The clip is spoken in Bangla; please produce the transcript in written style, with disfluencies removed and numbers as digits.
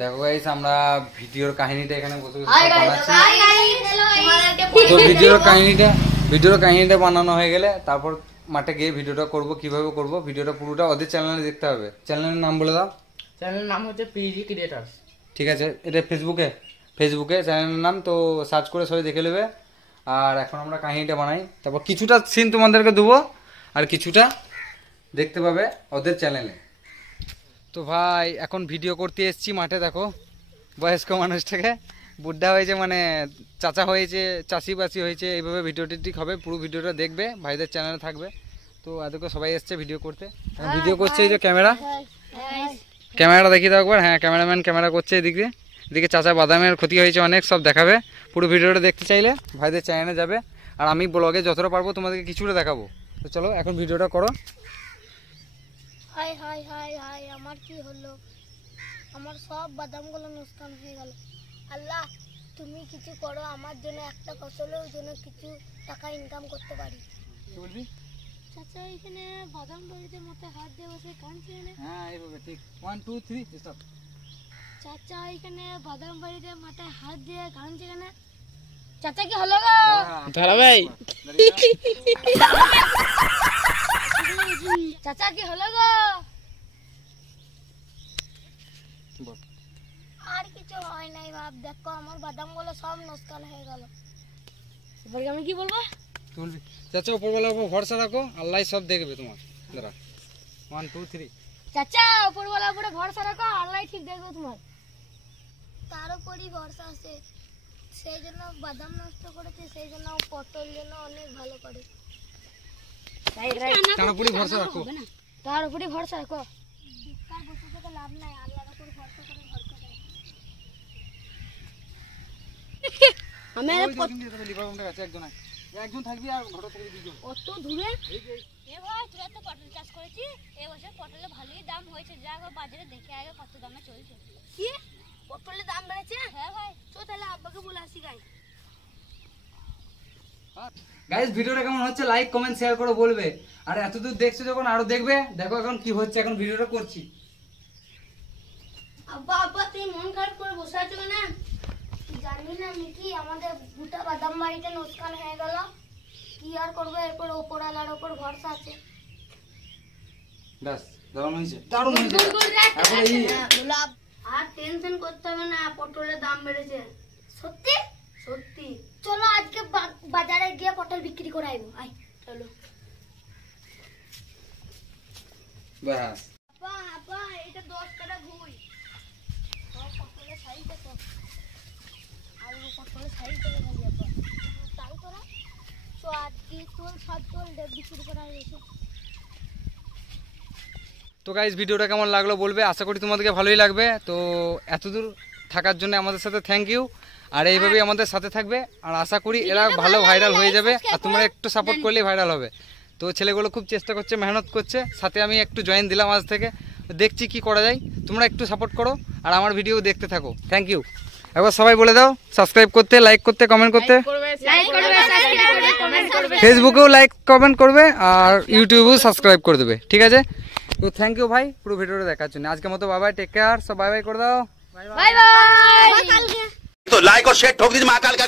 দেখো গাইস আমরা ভিডিওর কাহিনীটা এখানে বসে বানাচ্ছি। তো ভিডিওর কাহিনীটা বানানো হয়ে গেলে তারপর মাঠে গিয়ে ভিডিওটা করব। কিভাবে করব ভিডিওটা পুরোটা ওদের চ্যানেলে দেখতে হবে। চ্যানেলের নাম বলে দাও। চ্যানেলের নাম হচ্ছে পিজি ক্রিয়েটার্স। ঠিক আছে, এটা ফেসবুকে চ্যানেলের নাম, তো সার্চ করে সবাই দেখে নেবে। আর এখন আমরা কাহিনীটা বানাই, তারপর কিছুটা সিন তোমাদেরকে দেবো আর কিছুটা দেখতে পাবে ওদের চ্যানেলে। তো ভাই এখন ভিডিও করতে এসেছি মাঠে। দেখো বয়স্ক মানুষটাকে, বুড্ঢা হয়েছে মানে চাচা হয়েছে, চাষিবাসি হয়েছে, এইভাবে ভিডিওটি ঠিক হবে। পুরো ভিডিওটা দেখবে, ভাইদের চ্যানেলে থাকবে। তো এদেরকে সবাই এসছে ভিডিও করতে। ভিডিও করছে এই যে ক্যামেরাটা দেখিয়ে দাও একবার। হ্যাঁ, ক্যামেরাম্যান ক্যামেরা করছে এদিকে। এদিকে চাচা বাদামের ক্ষতি হয়েছে অনেক, সব দেখাবে। পুরো ভিডিওটা দেখতে চাইলে ভাইদের চ্যানেলে যাবে, আর আমি ব্লগে যতটা পারবো তোমাদেরকে কিছুটা দেখাবো। তো চলো এখন ভিডিওটা করো। হাই হাই হাই হাই, আমার কি হলো? আমার সব বাদামগুলো নুকসান হয়ে গেল। আল্লাহ তুমি কিছু করো আমার জন্য, একটা ফসলের জন্য কিছু টাকা ইনকাম করতে পারি। কি বলবি? চাচা এখানে বাদাম বাড়িতে মাথায় হাত দিয়ে বসে কাঁদছে না? হ্যাঁ এইভাবে ঠিক 1 2 3 স্টপ। চাচা এখানে বাদাম বাড়িতে মাথায় হাত দিয়ে কাঁদছে কেন? চাচা কি হলো গো? ধরা ভাই চাচা কি হলো গো? আর কিছু হয় নাই বাপ, দেখো আমার বাদামগুলো সব নষ্ট হয়ে গেল। এবার আমি কি বলবো? কি বলবি? চাচা উপরওয়ালার উপর ভরসা রাখো, আল্লাহ সব দেখবে তোমার। দাঁড়া 1 2 3। চাচা উপরওয়ালার উপরে ভরসা রাখো, আল্লাহ ঠিক দেখবে তোমার। তার উপরই ভরসা আছে, সেই জন্য বাদাম নষ্ট করেছে, সেই জন্য পটল যেন অনেক ভালো করে। তার উপরই ভরসা রাখো, তার উপরই ভরসা রাখো। তার বসে থেকে লাভ নাই, আল্লাহর উপর ভরসা করে ভরসা করে। আমি একজন থাকবি আর ঘরে থাকবি দুজন। অত দূরে এ ভাই তোরা তো পটল চাষ করেছিস, এই বছর পটলে ভালোই দাম হয়েছে। যা বাজারে দেখে আগে কত দামে চলছে। কি পটলের দাম বেড়েছে? হ্যাঁ ভাই, চল তাহলে আব্বাকে বলে আসি। গাইস ভিডিওটা কেমন হচ্ছে লাইক কমেন্ট শেয়ার করে বলবে। আর এতদূর দেখছো যখন আরো দেখবে। দেখো এখন কি হচ্ছে, এখন ভিডিওটা করছি। আব্বা আব্বা তুই মন খারাপ করে বসে আছো না? জানি না মিকি, আমাদের গোটা বাদাম বাড়িতে নুকসান হয়ে গেল। কি আর করবো, এরপর ওপরওয়ালার উপর ভরসা আছে। বাস দারুণ হয়েছে, দারুণ হয়েছে। এখন এই আর টেনশন করতে হবে না, পটলের দাম বেড়েছে। সত্যি সত্যি। চলো আজকে বাজারে গিয়ে পটল বিক্রি করে আইবো। আই চলো। বাস আপা আপা এটা 10 টাকা ভুই। পটলের সাইজ কত? আর পটলের সাইজ কত ভাই আপা? তাই তোরা তো আজকে তোর সব তোর বিক্রি করে আইবো। তো গাইস ভিডিওটা কেমন লাগলো বলবে, আশা করি তোমাদেরকে ভালোই লাগবে। তো এতদূর থাকার জন্য আমাদের সাথে থ্যাংক ইউ। আর এইভাবেই আমাদের সাথে থাকবে, আর আশা করি এরা ভালো ভাইরাল হয়ে যাবে। আর তোমরা একটু সাপোর্ট করলেই ভাইরাল হবে। তো ছেলেগুলো খুব চেষ্টা করছে, মেহনত করছে, সাথে আমি একটু জয়েন দিলাম আজ থেকে। দেখছি কি করা যায়, তোমরা একটু সাপোর্ট করো আর আমার ভিডিও দেখতে থাকো। Thank you. একবার সবাই বলে দাও সাবস্ক্রাইব করতে, লাইক করতে, কমেন্ট করতে। ফেসবুকেও লাইক কমেন্ট করবে আর ইউটিউবেও সাবস্ক্রাইব করে দেবে। ঠিক আছে, তো থ্যাংক ইউ ভাই পুরো ভিডিওটা দেখার জন্য। আজকের মতো বাই বাই, টেক কেয়ার, সব বাই বাই করে দাও। Bye bye. तो लाइक और शेयर ठोक दीजिए महाकाल का